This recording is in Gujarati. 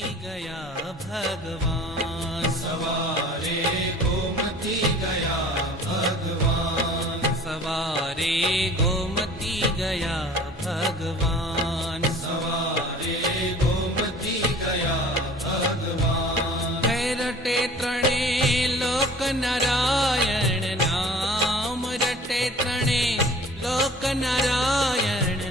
ગોમતી ગયા ભગવાન સવારે ગોમતી ગયા ભગવાન સવારે ગોમતી ગયા ભગવાન સવારે ગોમતી ગયા ભગવાન રટે ત્રણે લોક નારાયણ નામ રટે ત્રણે લોક નારાયણ